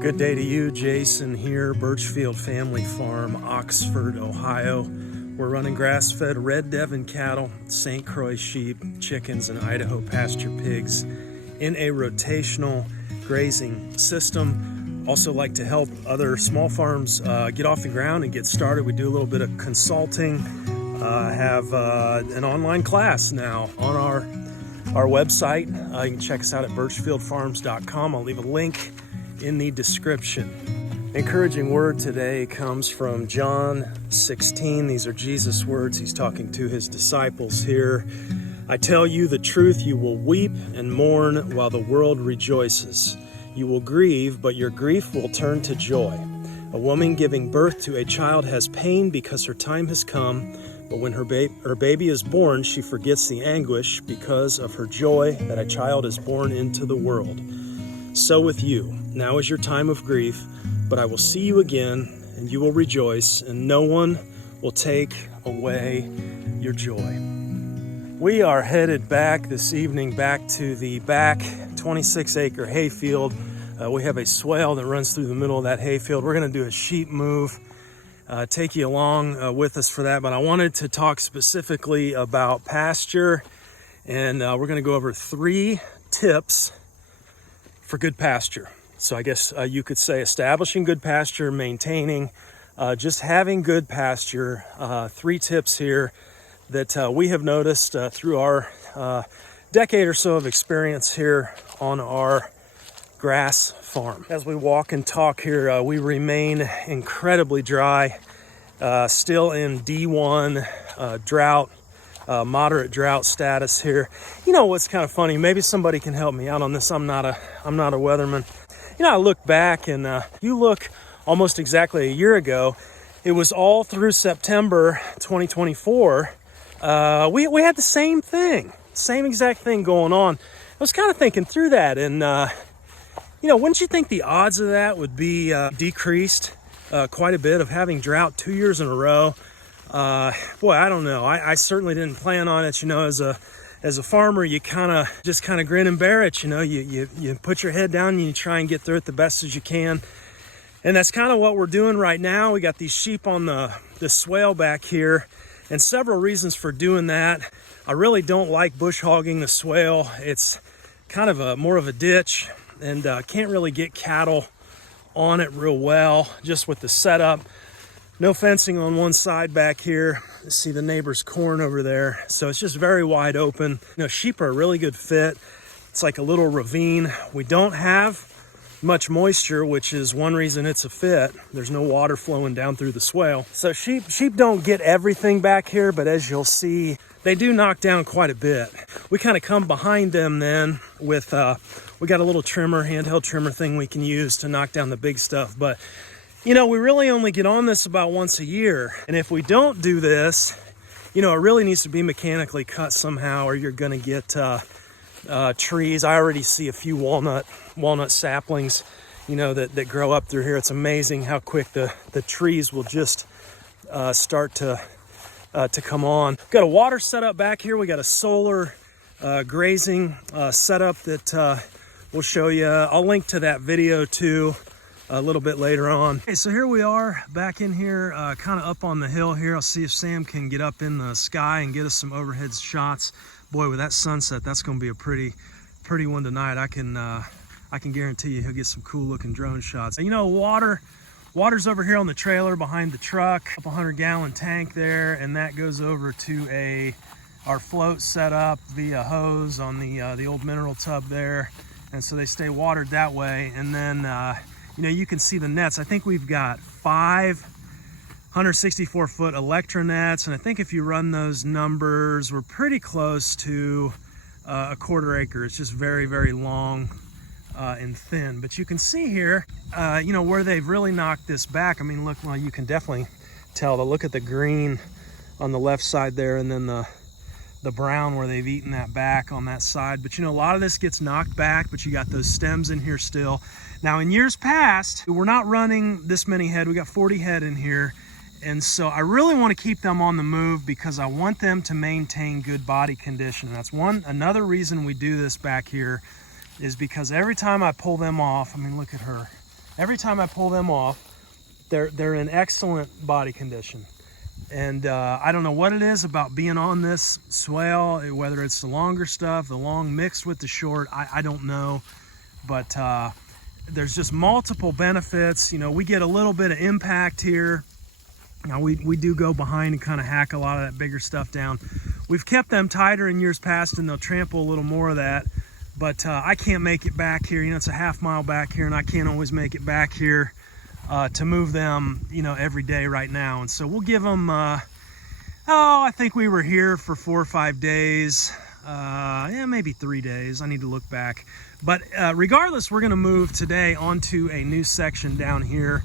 Good day to you, Jason here, Birchfield Family Farm, Oxford, Ohio. We're running grass-fed red Devon cattle, St Croix sheep, chickens, and Idaho pasture pigs in a rotational grazing system. Also like to help other small farms get off the ground and get started. We do a little bit of consulting. Have an online class now on our website. You can check us out at birchfieldfarms.com. I'll leave a link in the description. Encouraging word today comes from John 16. These are Jesus' words. He's talking to his disciples here. I tell you the truth, you will weep and mourn while the world rejoices. You will grieve, but your grief will turn to joy. A woman giving birth to a child has pain because her time has come, but when her baby is born, she forgets the anguish because of her joy that a child is born into the world. So with you, now is your time of grief, but I will see you again, and you will rejoice, and no one will take away your joy. We are headed back this evening, back to the back 26-acre hayfield. We have a swale that runs through the middle of that hayfield. We're going to do a sheep move, take you along with us for that, but I wanted to talk specifically about pasture, and we're going to go over 3 tips for good pasture. So I guess you could say establishing good pasture, maintaining, just having good pasture. 3 tips here that we have noticed through our decade or so of experience here on our grass farm. As we walk and talk here, we remain incredibly dry, still in D1 drought, moderate drought status here. You know what's kind of funny? Maybe somebody can help me out on this. I'm not a weatherman. You know, I look back and you look almost exactly a year ago. It was all through September 2024. We had the same thing, same exact thing going on. I was kind of thinking through that, and you know, wouldn't you think the odds of that would be decreased quite a bit, of having drought 2 years in a row? Boy, I don't know. I certainly didn't plan on it. You know, as a farmer, you kind of grin and bear it. You know, you put your head down and you try and get through it the best as you can. And that's kind of what we're doing right now. We got these sheep on the swale back here, and several reasons for doing that. I really don't like bush hogging the swale. It's kind of more of a ditch, and can't really get cattle on it real well just with the setup. No fencing on one side back here. See the neighbor's corn over there. So it's just very wide open. You know, sheep are a really good fit. It's like a little ravine. We don't have much moisture, which is one reason it's a fit. There's no water flowing down through the swale. So sheep don't get everything back here, but as you'll see, they do knock down quite a bit. We kind of come behind them then with, we got a little trimmer, handheld trimmer thing we can use to knock down the big stuff. But you know, we really only get on this about once a year. And if we don't do this, you know, it really needs to be mechanically cut somehow, or you're going to get trees. I already see a few walnut saplings, you know, that grow up through here. It's amazing how quick the trees will just start to come on. Got a water setup back here. We got a solar grazing setup that we'll show you. I'll link to that video too a little bit later on. Okay, so here we are back in here, kind of up on the hill here. I'll see if Sam can get up in the sky and get us some overhead shots. Boy, with that sunset, that's going to be a pretty one tonight. I can guarantee you he'll get some cool looking drone shots. And you know, water's over here on the trailer behind the truck, a 100-gallon tank there, and that goes over to our float setup via hose on the old mineral tub there, and so they stay watered that way. And then you know, you can see the nets. I think we've got 5 164-foot Electra nets, and I think if you run those numbers, we're pretty close to a 1/4 acre. It's just very, very long and thin. But you can see here, you know, where they've really knocked this back. I mean, look, well, you can definitely tell. Look at the green on the left side there, and then the brown where they've eaten that back on that side. But you know, a lot of this gets knocked back, but you got those stems in here still. Now, in years past, we're not running this many head. We got 40 head in here. And so I really want to keep them on the move because I want them to maintain good body condition. That's another reason we do this back here, is because every time I pull them off, I mean, look at her. every time I pull them off, they're in excellent body condition. And I don't know what it is about being on this swale, whether it's the longer stuff, the long mixed with the short, I don't know. But there's just multiple benefits. You know, we get a little bit of impact here. Now we do go behind and kind of hack a lot of that bigger stuff down. We've kept them tighter in years past, and they'll trample a little more of that. But I can't make it back here. You know, it's a half-mile back here, and I can't always make it back here to move them, you know, every day right now. And so we'll give them, I think we were here for 4 or 5 days. Yeah, maybe 3 days. I need to look back. But regardless, we're going to move today onto a new section down here.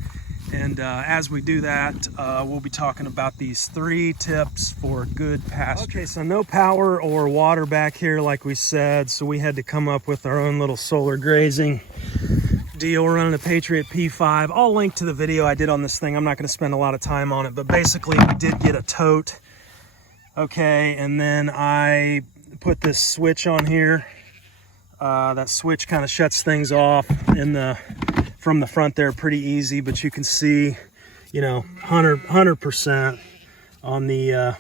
And as we do that, we'll be talking about these 3 tips for good pasture. Okay, so no power or water back here, like we said. So we had to come up with our own little solar grazing deal. We're running a Patriot P5. I'll link to the video I did on this thing. I'm not going to spend a lot of time on it, but basically we did get a tote. Okay, and then I put this switch on here. That switch kind of shuts things off from the front there pretty easy, but you can see, you know, 100% on the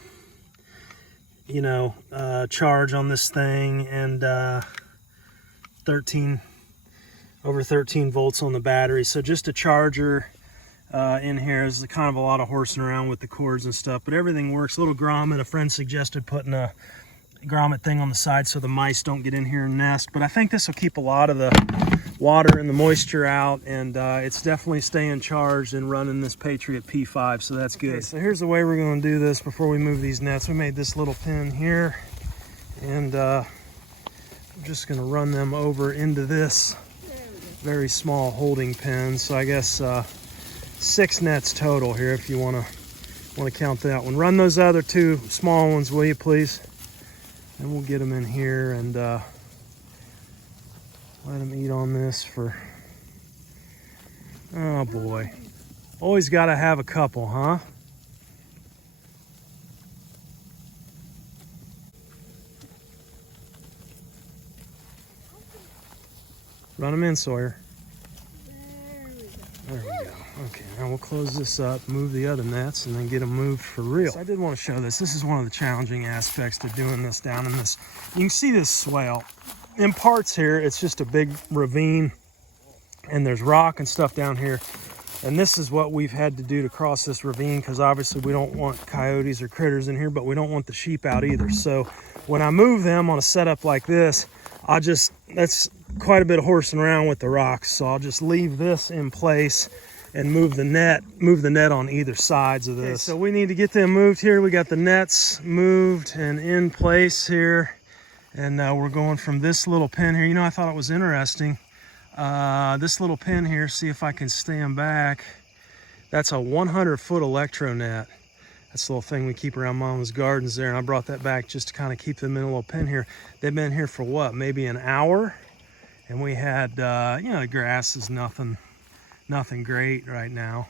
charge on this thing, and over 13 volts on the battery. So just a charger in here. Is kind of a lot of horsing around with the cords and stuff, but everything works. A little grommet. A friend suggested putting a grommet thing on the side so the mice don't get in here and nest, but I think this will keep a lot of the water and the moisture out, and it's definitely staying charged and running this Patriot P5, so that's good. Okay, so here's the way we're going to do this before we move these nets. We made this little pin here, and I'm just going to run them over into this very small holding pin. So I guess 6 nets total here, if you want to count that one. Run those other 2 small ones, will you please? And we'll get them in here and let them eat on this for, oh boy. Always got to have a couple, huh? Run them in, Sawyer. There we go. Okay, now we'll close this up, move the other nets, and then get them moved for real. So I did want to show this. This is one of the challenging aspects to doing this down in this. You can see this swale. In parts here, it's just a big ravine, and there's rock and stuff down here. And this is what we've had to do to cross this ravine, because obviously we don't want coyotes or critters in here, but we don't want the sheep out either. So when I move them on a setup like this, that's quite a bit of horsing around with the rocks. So I'll just leave this in place and move the net on either sides of this. Okay, so we need to get them moved here. We got the nets moved and in place here. And we're going from this little pin here. You know, I thought it was interesting. This little pin here, see if I can stand back. That's a 100-foot electro net. That's the little thing we keep around Mom's gardens there. And I brought that back just to kind of keep them in a little pin here. They've been here for what, maybe an hour? And we had, you know, the grass is nothing great right now.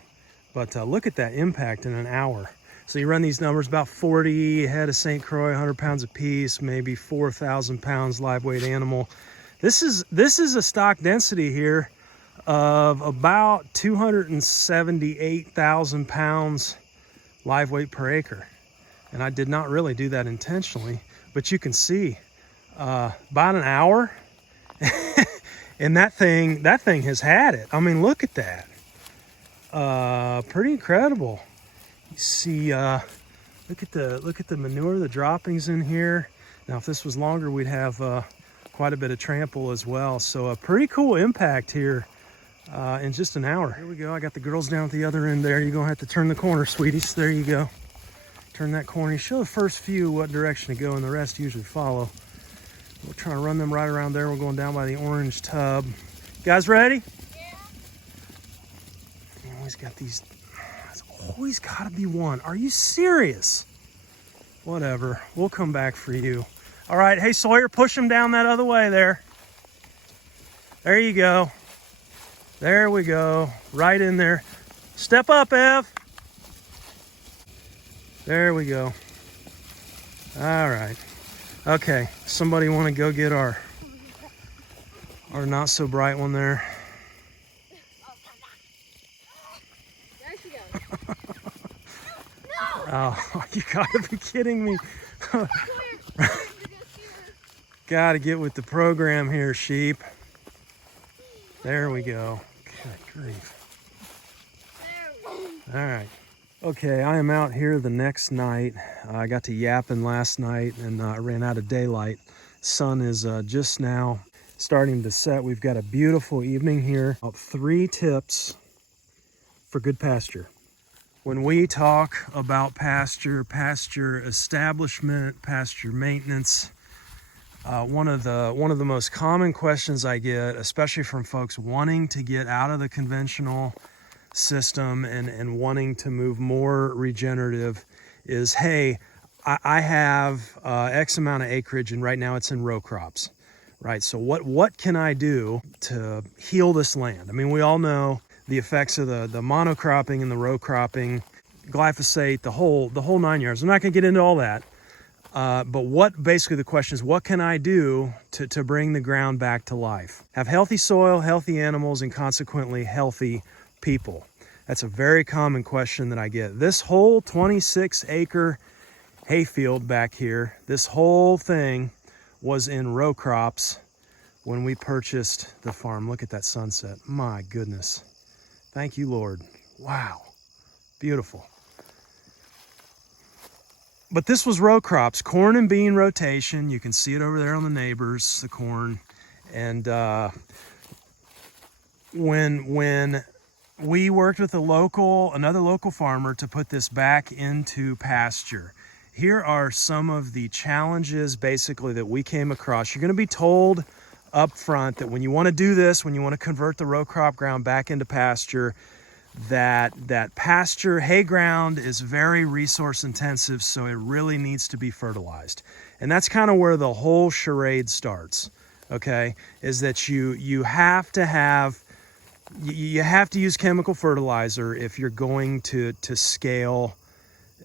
But look at that impact in an hour. So you run these numbers, about 40 head of St Croix, 100 pounds apiece, maybe 4,000 pounds live weight animal. This is a stock density here of about 278,000 pounds live weight per acre. And I did not really do that intentionally, but you can see about an hour and that thing has had it. I mean, look at that. Pretty incredible. You see, look at the manure, the droppings in here. Now, if this was longer, we'd have quite a bit of trample as well. So a pretty cool impact here in just an hour. Here we go. I got the girls down at the other end there. You're gonna have to turn the corner, sweeties. There you go. Turn that corner. You show the first few what direction to go, and the rest usually follow. We're trying to run them right around there. We're going down by the orange tub. You guys ready? Yeah. Always got these. There's always got to be one. Are you serious? Whatever. We'll come back for you. All right. Hey, Sawyer, push them down that other way there. There you go. There we go. Right in there. Step up, Ev. There we go. All right. Okay. Somebody want to go get our not so bright one there? Oh, you gotta be kidding me. Gotta get with the program here, sheep. There we go. Good grief. All right. Okay, I am out here the next night. I got to yapping last night and I ran out of daylight. Sun is just now starting to set. We've got a beautiful evening here. 3 tips for good pasture. When we talk about pasture, pasture establishment, pasture maintenance, one of the most common questions I get, especially from folks wanting to get out of the conventional system and wanting to move more regenerative, is, hey, I have X amount of acreage and right now it's in row crops, right? So what can I do to heal this land? I mean, we all know the effects of the monocropping and the row cropping, glyphosate, the whole 9 yards. I'm not going to get into all that. But basically the question is, what can I do to bring the ground back to life? Have healthy soil, healthy animals, and consequently healthy people. That's a very common question that I get. This whole 26-acre hayfield back here, this whole thing was in row crops when we purchased the farm. Look at that sunset. My goodness. Thank you, Lord. Wow. Beautiful. But this was row crops, corn and bean rotation. You can see it over there on the neighbors, the corn. And when we worked with another local farmer to put this back into pasture, here are some of the challenges basically that we came across. You're going to be told up front that when you want to do this, when you want to convert the row crop ground back into pasture, that pasture hay ground is very resource intensive, so it really needs to be fertilized. And that's kind of where the whole charade starts, okay? Is that you have to use chemical fertilizer if you're going to scale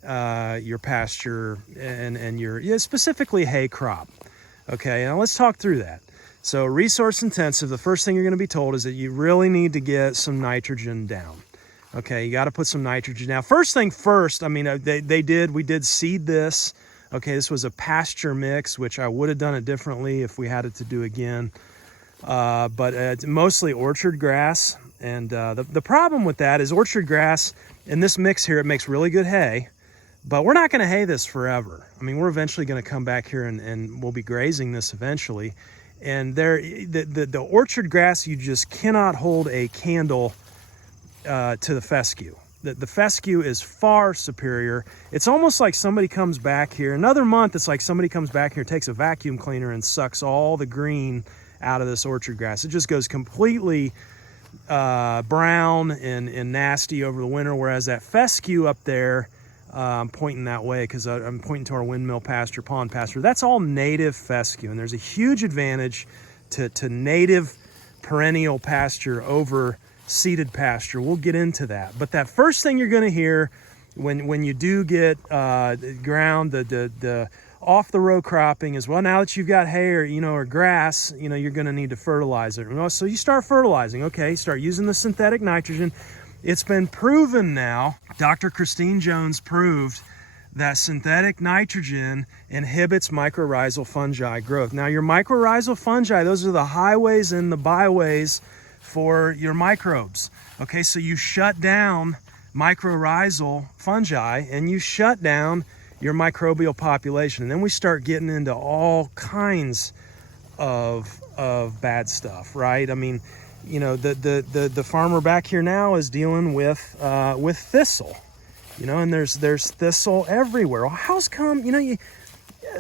your pasture and your specifically hay crop. Okay, now let's talk through that. So resource intensive, the first thing you're going to be told is that you really need to get some nitrogen down. Okay, you got to put some nitrogen down. First thing first, I mean, we did seed this. Okay, this was a pasture mix, which I would have done it differently if we had it to do again. But it's mostly orchard grass. And the problem with that is orchard grass, in this mix here, it makes really good hay. But we're not going to hay this forever. I mean, we're eventually going to come back here and we'll be grazing this eventually. And the orchard grass, you just cannot hold a candle to the fescue. The fescue is far superior. It's almost like somebody comes back here. Another month, it's like somebody comes back here, takes a vacuum cleaner and sucks all the green out of this orchard grass. It just goes completely brown and nasty over the winter, whereas that fescue up there, I'm pointing that way because I'm pointing to our windmill pasture, pond pasture. That's all native fescue, and there's a huge advantage to native perennial pasture over seeded pasture. We'll get into that. But that first thing you're going to hear when you do get ground, the off the row cropping is, well, now that you've got hay or grass, you're going to need to fertilize it. So you start fertilizing. Okay, start using the synthetic nitrogen. It's been proven now, Dr. Christine Jones proved that synthetic nitrogen inhibits mycorrhizal fungi growth. Now, your mycorrhizal fungi, those are the highways and the byways for your microbes. Okay, so you shut down mycorrhizal fungi and you shut down your microbial population. And then we start getting into all kinds of bad stuff, right? I mean, the farmer back here now is dealing with thistle, and there's thistle everywhere. Well, how's come,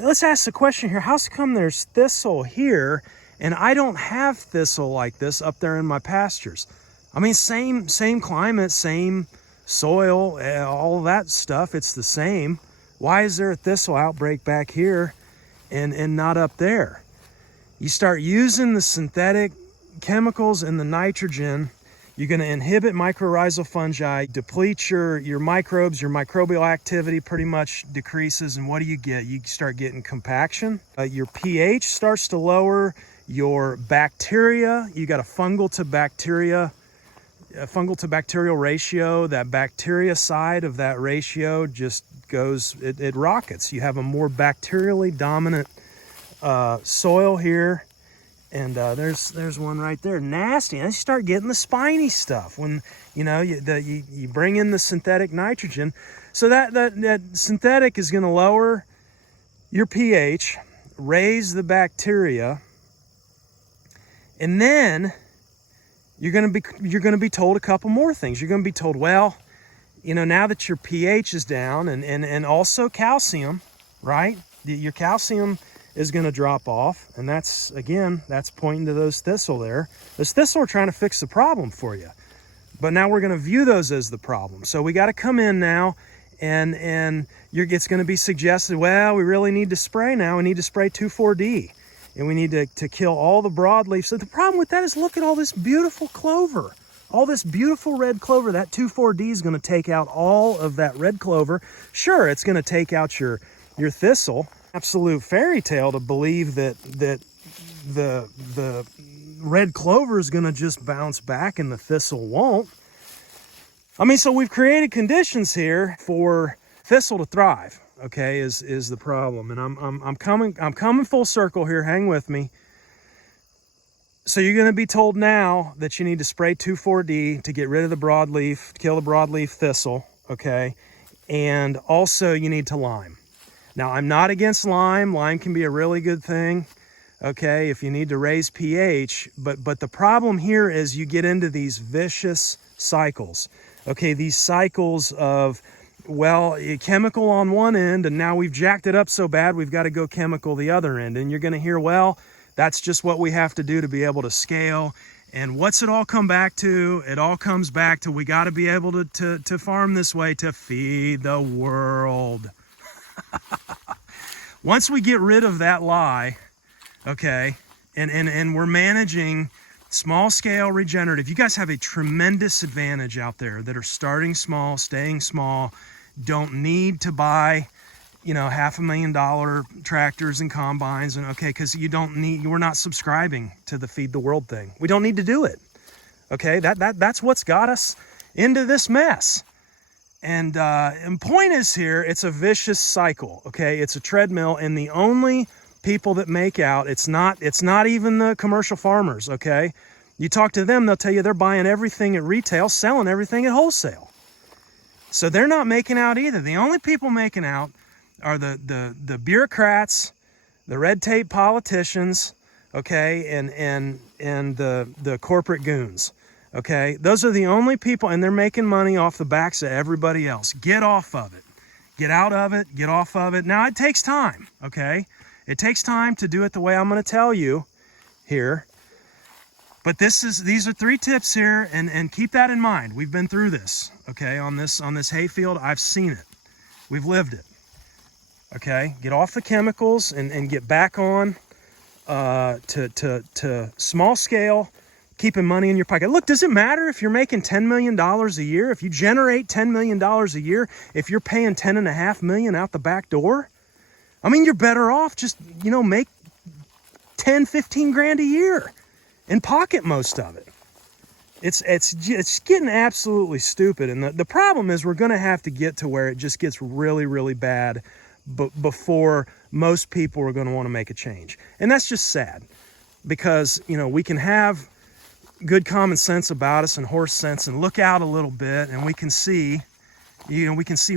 let's ask the question here, how's come there's thistle here and I don't have thistle like this up there in my pastures? I mean, same climate, same soil, all that stuff, it's the same. Why is there a thistle outbreak back here and not up there? You start using the synthetic chemicals and the nitrogen, you're going to inhibit mycorrhizal fungi, deplete your microbes, your microbial activity pretty much decreases, and what do you get? You start getting compaction. Your pH starts to lower. Your bacteria, you got a fungal to bacteria fungal to bacterial ratio, that bacteria side of that ratio just goes, it rockets. You have a more bacterially dominant soil here. And there's one right there, nasty. And you start getting the spiny stuff when you bring in the synthetic nitrogen. So that synthetic is going to lower your pH, raise the bacteria, and then you're going to be told a couple more things. You're going to be told, well, now that your pH is down, and also calcium, right? Your calcium is going to drop off, and that's pointing to those thistle there. Those thistle are trying to fix the problem for you, but now we're going to view those as the problem. So we got to come in now, and it's going to be suggested, well, we really need to spray now. We need to spray 2,4-D, and we need to kill all the broadleaf. So the problem with that is, look at all this beautiful clover, all this beautiful red clover. That 2,4-D is going to take out all of that red clover. Sure, it's going to take out your thistle. Absolute fairy tale to believe that the red clover is going to just bounce back and the thistle won't. I mean, so we've created conditions here for thistle to thrive. Okay, is the problem, and I'm coming full circle here. Hang with me. So you're going to be told now that you need to spray 2,4-D to get rid of the broadleaf, kill the broadleaf thistle. Okay, and also you need to lime. Now, I'm not against lime. Lime can be a really good thing, okay, if you need to raise pH. But the problem here is you get into these vicious cycles, okay, these cycles of, well, chemical on one end, and now we've jacked it up so bad we've got to go chemical the other end. And you're going to hear, well, that's just what we have to do to be able to scale. And what's it all come back to? It all comes back to, we got to be able to farm this way to feed the world. Once we get rid of that lie, okay, and we're managing small scale regenerative, you guys have a tremendous advantage out there that are starting small, staying small, don't need to buy, $500,000 tractors and combines, and okay, because we're not subscribing to the Feed the World thing. We don't need to do it. Okay, that's what's got us into this mess. And point is here, it's a vicious cycle, okay? It's a treadmill, and the only people that make out, it's not even the commercial farmers, okay? You talk to them, they'll tell you they're buying everything at retail, selling everything at wholesale. So they're not making out either. The only people making out are the bureaucrats, the red tape politicians, okay, and the corporate goons. Okay, those are the only people, and they're making money off the backs of everybody else. Get off of it. Get out of it. Get off of it. Now, it takes time, okay? It takes time to do it the way I'm going to tell you here. But these are 3 tips here, and keep that in mind. We've been through this, okay, on this hayfield. I've seen it. We've lived it. Okay, get off the chemicals and get back on to small scale, keeping money in your pocket. Look, does it matter if you're making $10 million a year? If you generate $10 million a year, if you're paying $10.5 million out the back door? I mean, you're better off just, make 10, 15 grand a year and pocket most of it. It's getting absolutely stupid. And the problem is we're going to have to get to where it just gets really, really bad before most people are going to want to make a change. And that's just sad because, we can have good common sense about us and horse sense and look out a little bit, and we can see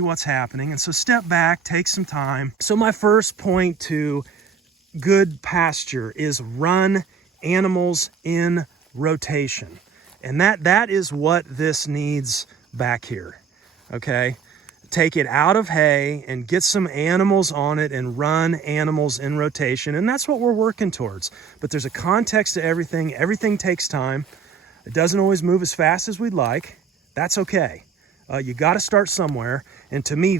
what's happening. And so step back, take some time. So my first point to good pasture is run animals in rotation. And that is what this needs back here. Okay? Take it out of hay and get some animals on it and run animals in rotation. And that's what we're working towards. But there's a context to everything. Everything takes time. It doesn't always move as fast as we'd like. That's okay. You got to start somewhere. And to me,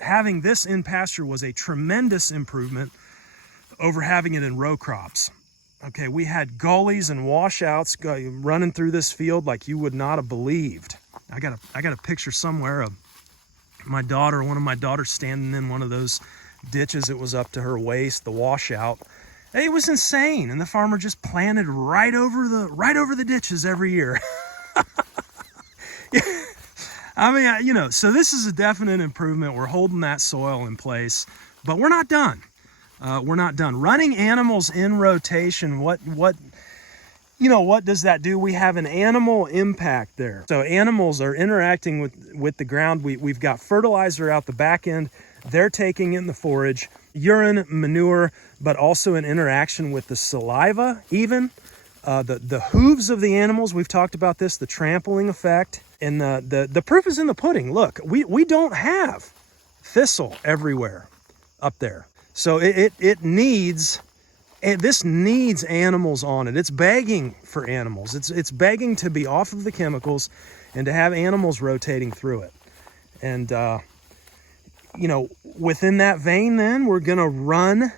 having this in pasture was a tremendous improvement over having it in row crops. Okay, we had gullies and washouts running through this field like you would not have believed. I got a picture somewhere of one of my daughters standing in one of those ditches. It was up to her waist, the washout. It was insane, and the farmer just planted right over the ditches every year. I mean, you know, so this is a definite improvement. We're holding that soil in place, but we're not done. We're not done. Running animals in rotation, what does that do? We have an animal impact there. So animals are interacting with the ground. We've got fertilizer out the back end. They're taking in the forage, urine, manure, but also an interaction with the saliva even. The hooves of the animals, we've talked about this, the trampling effect. And the proof is in the pudding. Look, we don't have thistle everywhere up there. So it needs, this needs animals on it. It's begging for animals. It's begging to be off of the chemicals and to have animals rotating through it. And, you know, within that vein then, we're going to run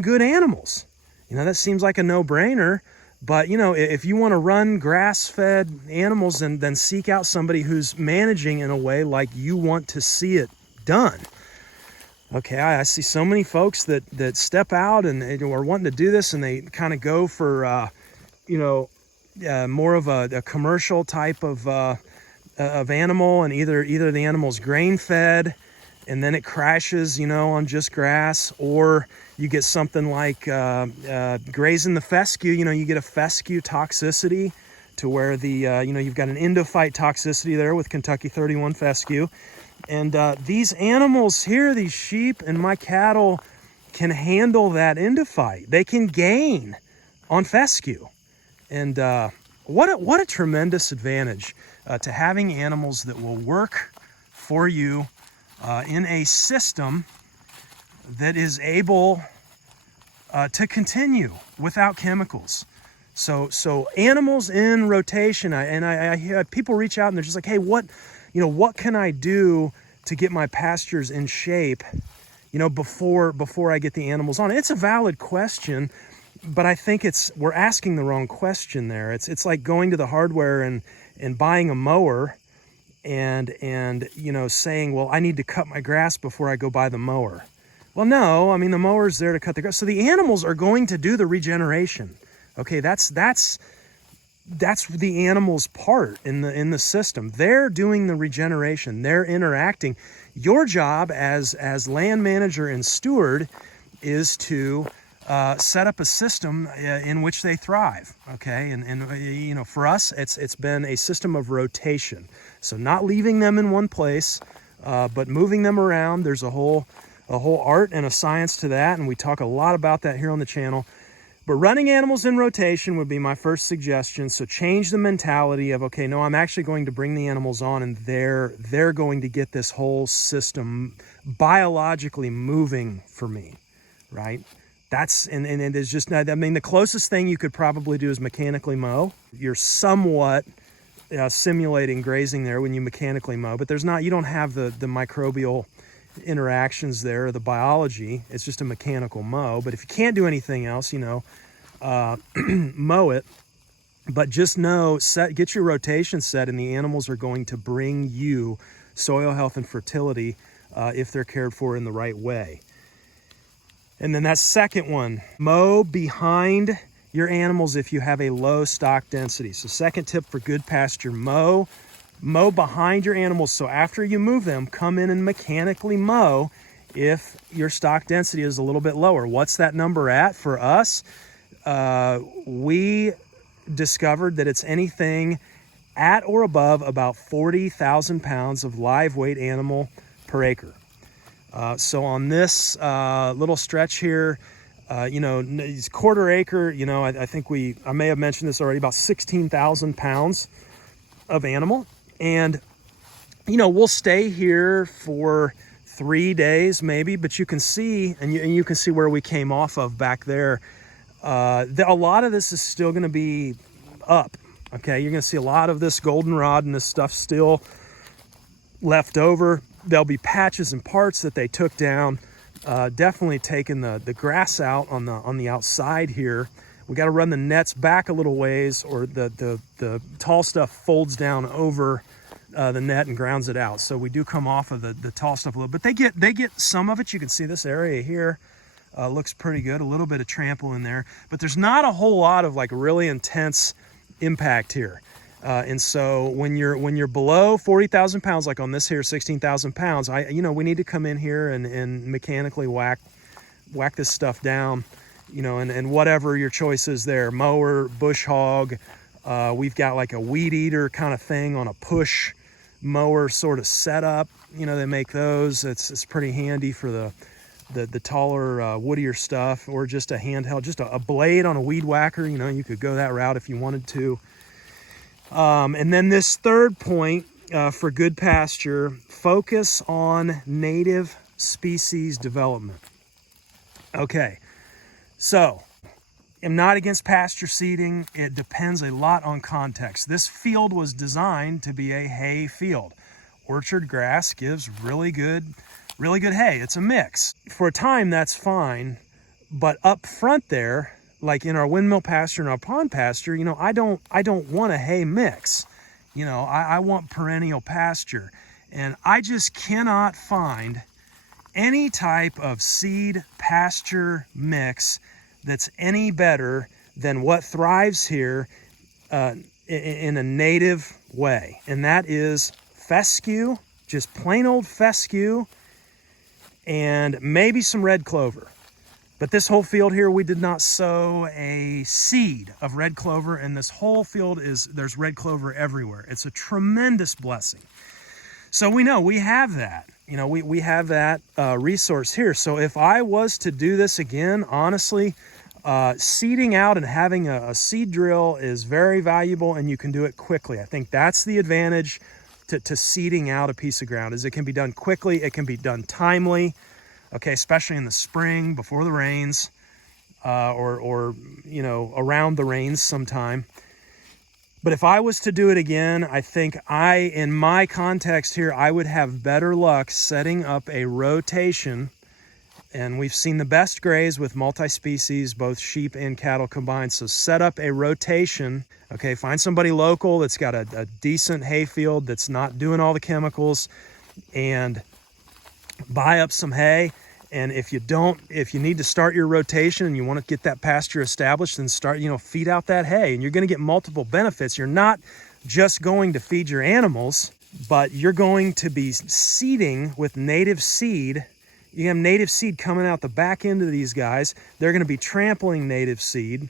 good animals. You know, that seems like a no-brainer. But, you know, if you want to run grass-fed animals, then seek out somebody who's managing in a way like you want to see it done. Okay, I see so many folks that step out and they are wanting to do this, and they kind of go for, you know, more of a commercial type of animal, and either the animal's grain-fed, and then it crashes, you know, on just grass, or you get something like grazing the fescue. You know, you get a fescue toxicity to where the, you know, you've got an endophyte toxicity there with Kentucky 31 fescue. And these animals here, these sheep and my cattle, can handle that endophyte. They can gain on fescue. And what a tremendous advantage to having animals that will work for you in a system that is able to continue without chemicals. So animals in rotation, I hear people reach out and they're just like, hey, what can I do to get my pastures in shape, you know, before I get the animals on? It's a valid question, but I think we're asking the wrong question there. It's like going to the hardware and buying a mower and you know, saying, well, I need to cut my grass before I go buy the mower. Well, no, I mean, the mower's there to cut the grass. So the animals are going to do the regeneration. Okay, that's the animal's part in the system. They're doing the regeneration. They're interacting. Your job as land manager and steward is to set up a system in which they thrive. Okay, and you know, for us, it's been a system of rotation. So not leaving them in one place, but moving them around. There's a whole art and a science to that, and we talk a lot about that here on the channel. But running animals in rotation would be my first suggestion. So change the mentality of, okay, no, I'm actually going to bring the animals on, and they're going to get this whole system biologically moving for me, right? And it is just, I mean, the closest thing you could probably do is mechanically mow. You're somewhat simulating grazing there when you mechanically mow, but you don't have the microbial interactions there, or the biology. It's just a mechanical mow. But if you can't do anything else, you know, mow it. But just know, get your rotation set, and the animals are going to bring you soil health and fertility if they're cared for in the right way. And then that second one, mow behind your animals if you have a low stock density. So second tip for good pasture, mow behind your animals. So after you move them, come in and mechanically mow if your stock density is a little bit lower. What's that number at for us? We discovered that it's anything at or above about 40,000 pounds of live weight animal per acre. So on this little stretch here, you know, it's quarter acre, you know, I think I may have mentioned this already, about 16,000 pounds of animal. And, you know, we'll stay here for 3 days maybe, but you can see, and you can see where we came off of back there. A lot of this is still going to be up. Okay, you're going to see a lot of this goldenrod and this stuff still left over. There'll be patches and parts that they took down. Definitely taking the grass out on the outside here. We got to run the nets back a little ways, or the tall stuff folds down over the net and grounds it out. So we do come off of the tall stuff a little, but they get some of it. You can see this area here looks pretty good. A little bit of trample in there, but there's not a whole lot of like really intense impact here. And so when you're below 40,000 pounds, like on this here, 16,000 pounds, we need to come in here and mechanically whack this stuff down, and whatever your choice is there, mower, bush hog. We've got like a weed eater kind of thing on a push mower sort of setup. They make those. It's pretty handy for the taller, woodier stuff, or just a handheld, just a blade on a weed whacker. You could go that route if you wanted to. And then this third point for good pasture, focus on native species development. Okay, so I'm not against pasture seeding. It depends a lot on context. This field was designed to be a hay field. Orchard grass gives really good hay. It's a mix. For a time, that's fine, but up front there, like in our windmill pasture and our pond pasture, I don't want a hay mix. I want perennial pasture, and I just cannot find any type of seed pasture mix that's any better than what thrives here in a native way, and that is fescue, just plain old fescue, and maybe some red clover. But this whole field here, we did not sow a seed of red clover, and this whole field there's red clover everywhere. It's a tremendous blessing. So we know we have that. We have that resource here. So if I was to do this again, honestly, seeding out and having a seed drill is very valuable, and you can do it quickly. I think that's the advantage to seeding out a piece of ground, is it can be done quickly, it can be done timely, okay, especially in the spring before the rains, or around the rains sometime. But if I was to do it again, I think in my context here, I would have better luck setting up a rotation. And we've seen the best graze with multi-species, both sheep and cattle combined. So set up a rotation. Okay, find somebody local that's got a decent hay field that's not doing all the chemicals, and buy up some hay. And if you need to start your rotation and you want to get that pasture established, then feed out that hay, and you're going to get multiple benefits. You're not just going to feed your animals, but you're going to be seeding with native seed. You have native seed coming out the back end of these guys. They're going to be trampling native seed.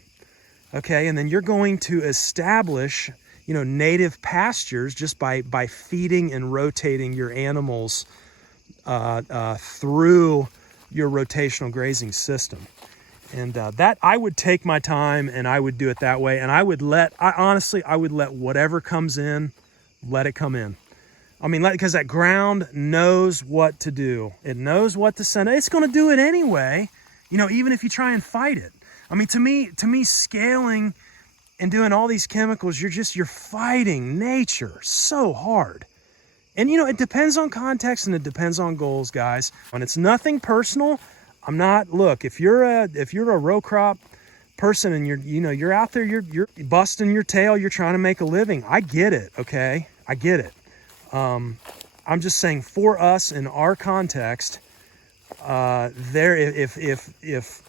Okay, and then you're going to establish, native pastures just by feeding and rotating your animals through your rotational grazing system. And that I would take my time and I would do it that way. And I would let whatever comes in, let it come in. I mean, because that ground knows what to do. It knows what to send. It's going to do it anyway, even if you try and fight it. I mean, to me, scaling and doing all these chemicals, you're fighting nature so hard. And it depends on context and it depends on goals, guys. And it's nothing personal. Look, if you're a row crop person and you're out there, you're busting your tail, you're trying to make a living. I get it, okay? I get it. I'm just saying, for us in our context, if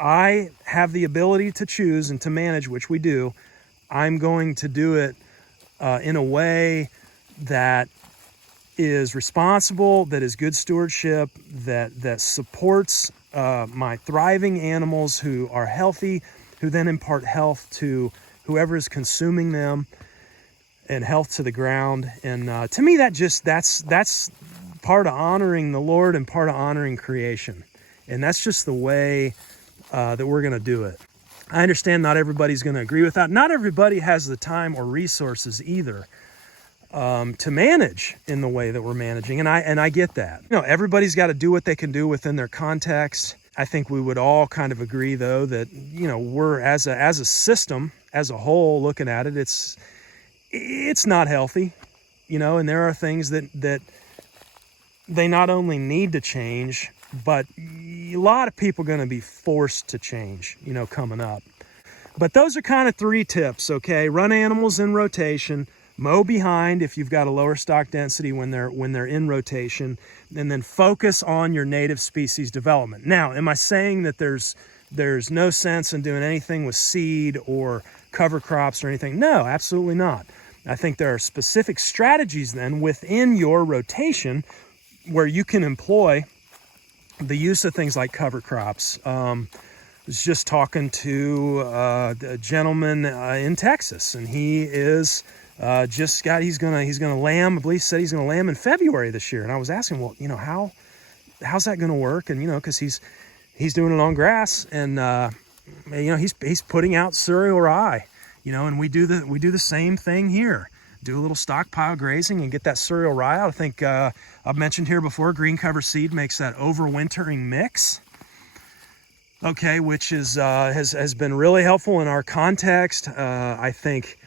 I have the ability to choose and to manage, which we do, I'm going to do it in a way that is responsible, that is good stewardship, that supports my thriving animals who are healthy, who then impart health to whoever is consuming them, and health to the ground. And to me, that's part of honoring the Lord and part of honoring creation. And that's just the way that we're going to do it. I understand not everybody's going to agree with that. Not everybody has the time or resources either to manage in the way that we're managing. And I get that. Everybody's got to do what they can do within their context. I think we would all kind of agree, though, that, we're as a system, as a whole, looking at it, it's not healthy, and there are things that they not only need to change, but a lot of people are going to be forced to change, coming up. But those are kind of 3 tips, okay? Run animals in rotation, mow behind if you've got a lower stock density when they're in rotation, and then focus on your native species development. Now, am I saying that there's no sense in doing anything with seed or cover crops or anything? No, absolutely not. I think there are specific strategies then within your rotation where you can employ the use of things like cover crops. I was just talking to a gentleman in Texas, and he is he's gonna lamb. I believe he said he's gonna lamb in February this year. And I was asking, well, how's that gonna work? And because he's doing it on grass, and he's putting out cereal rye. And we do the same thing here. Do a little stockpile grazing and get that cereal rye out. I think I've mentioned here before, green cover seed makes that overwintering mix. Okay, which has been really helpful in our context. I think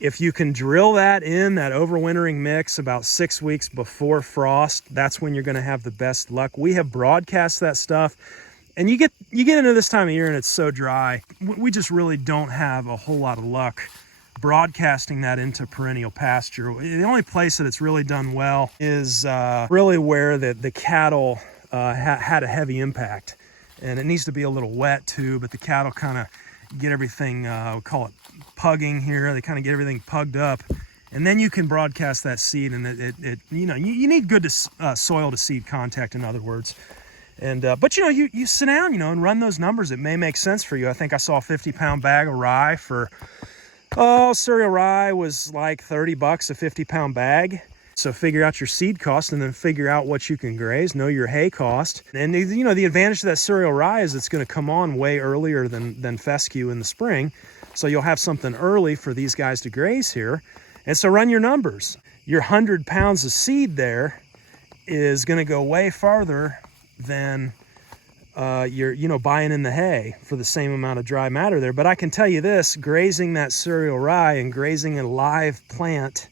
if you can drill that overwintering mix about 6 weeks before frost, that's when you're going to have the best luck. We have broadcast that stuff, and you get into this time of year and it's so dry. We just really don't have a whole lot of luck broadcasting that into perennial pasture. The only place that it's really done well is really where the cattle had a heavy impact. And it needs to be a little wet too, but the cattle kind of get everything, we call it pugging here. They kind of get everything pugged up, and then you can broadcast that seed. And you need good soil to seed contact, in other words. And but you sit down, and run those numbers. It may make sense for you. I think I saw a 50-pound bag of rye for cereal rye was like $30 a 50-pound bag. So figure out your seed cost, and then figure out what you can graze. Know your hay cost. And the advantage of that cereal rye is it's going to come on way earlier than fescue in the spring. So you'll have something early for these guys to graze here. And so run your numbers. Your 100 pounds of seed there is going to go way farther than you're buying in the hay for the same amount of dry matter there. But I can tell you this, grazing that cereal rye and grazing a live plant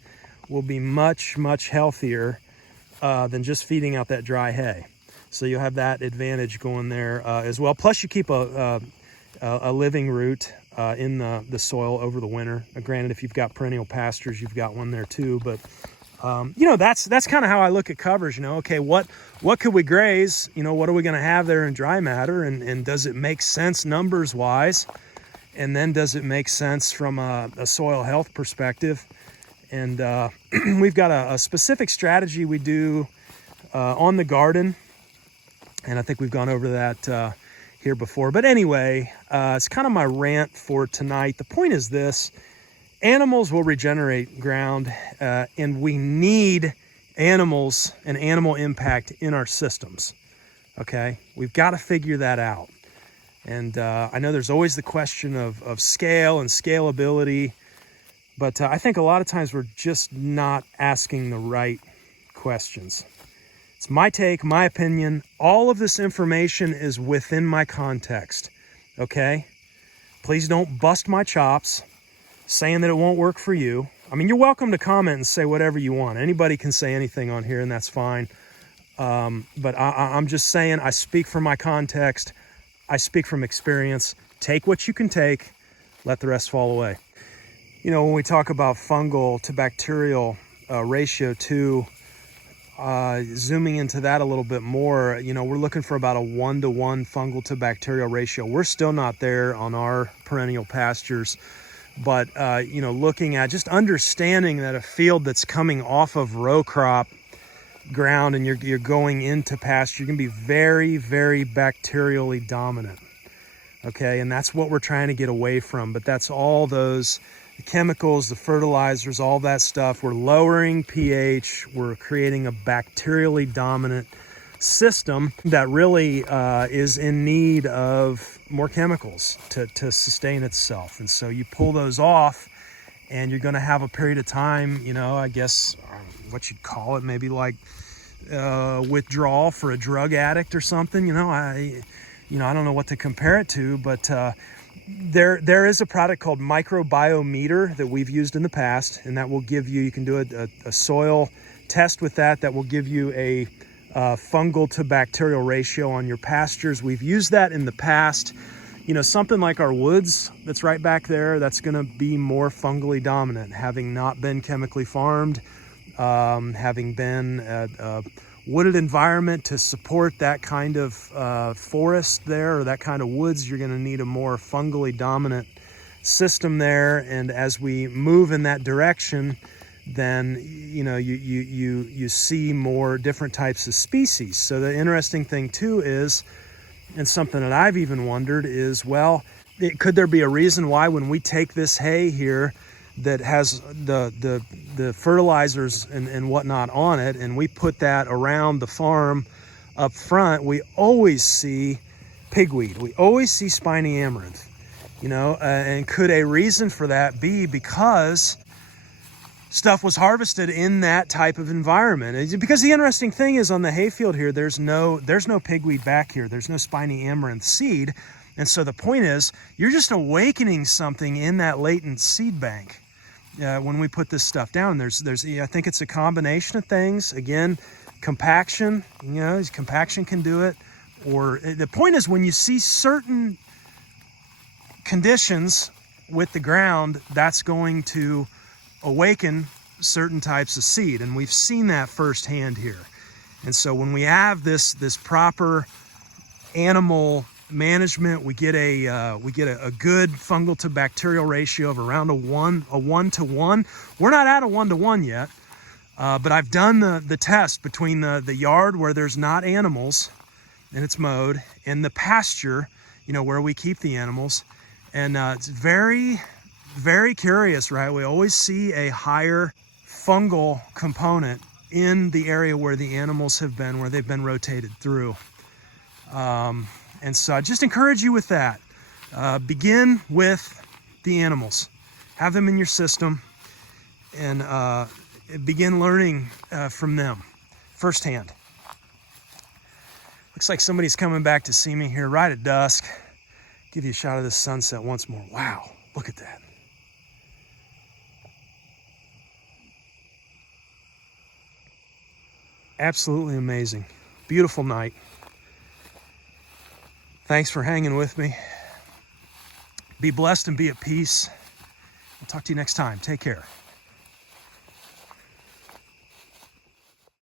will be much, much healthier than just feeding out that dry hay. So you'll have that advantage going there as well. Plus you keep a living root in the soil over the winter. Granted, if you've got perennial pastures, you've got one there too. But that's kind of how I look at covers. Okay, what could we graze? What are we going to have there in dry matter? And does it make sense numbers wise? And then does it make sense from a soil health perspective? And we've got a specific strategy we do on the garden, and I think we've gone over that here before. But anyway, it's kind of my rant for tonight. The point is this: animals will regenerate ground, and we need animals and animal impact in our systems. Okay, we've got to figure that out. And I know there's always the question of scale and scalability. But I think a lot of times we're just not asking the right questions. It's my take, my opinion. All of this information is within my context, okay? Please don't bust my chops saying that it won't work for you. I mean, you're welcome to comment and say whatever you want. Anybody can say anything on here, and that's fine. But I'm just saying, I speak from my context. I speak from experience. Take what you can take. Let the rest fall away. When we talk about fungal to bacterial ratio 2, zooming into that a little bit more, we're looking for about a 1-to-1 fungal to bacterial ratio. We're still not there on our perennial pastures, but looking at just understanding that a field that's coming off of row crop ground and you're going into pasture, you're going to be very, very bacterially dominant. Okay, and that's what we're trying to get away from. But that's all those chemicals, the fertilizers, all that stuff. We're lowering pH. We're creating a bacterially dominant system that really is in need of more chemicals to sustain itself. And so you pull those off, and you're going to have a period of time, I guess what you'd call it, maybe like withdrawal for a drug addict or something. I don't know what to compare it to, but there is a product called microbiometer that we've used in the past, and that will give you can do a soil test with that will give you a fungal to bacterial ratio on your pastures. We've used that in the past. Something like our woods that's right back there, that's going to be more fungally dominant, having not been chemically farmed, having been a wooded environment to support that kind of forest there, or that kind of woods. You're going to need a more fungally dominant system there. And as we move in that direction, then you see more different types of species. So the interesting thing too is, and something that I've even wondered is, well, could there be a reason why when we take this hay here that has the fertilizers and whatnot on it, and we put that around the farm up front, we always see pigweed, we always see spiny amaranth, and could a reason for that be because stuff was harvested in that type of environment? Because the interesting thing is, on the hayfield here, there's no pigweed back here, there's no spiny amaranth seed. And so the point is, you're just awakening something in that latent seed bank when we put this stuff down. There's I think it's a combination of things. Again, compaction, compaction can do it. Or the point is, when you see certain conditions with the ground, that's going to awaken certain types of seed. And we've seen that firsthand here. And so when we have this proper animal management, we get a good fungal to bacterial ratio of around a 1 to 1. We're not at a 1 to 1 yet, but I've done the test between the yard where there's not animals and it's mowed, and the pasture, where we keep the animals, and it's very, very curious, right? We always see a higher fungal component in the area where the animals have been, where they've been rotated through. And so I just encourage you with that. Begin with the animals. Have them in your system, and begin learning from them firsthand. Looks like somebody's coming back to see me here right at dusk. Give you a shot of the sunset once more. Wow, look at that. Absolutely amazing. Beautiful night. Thanks for hanging with me. Be blessed and be at peace. I'll talk to you next time. Take care.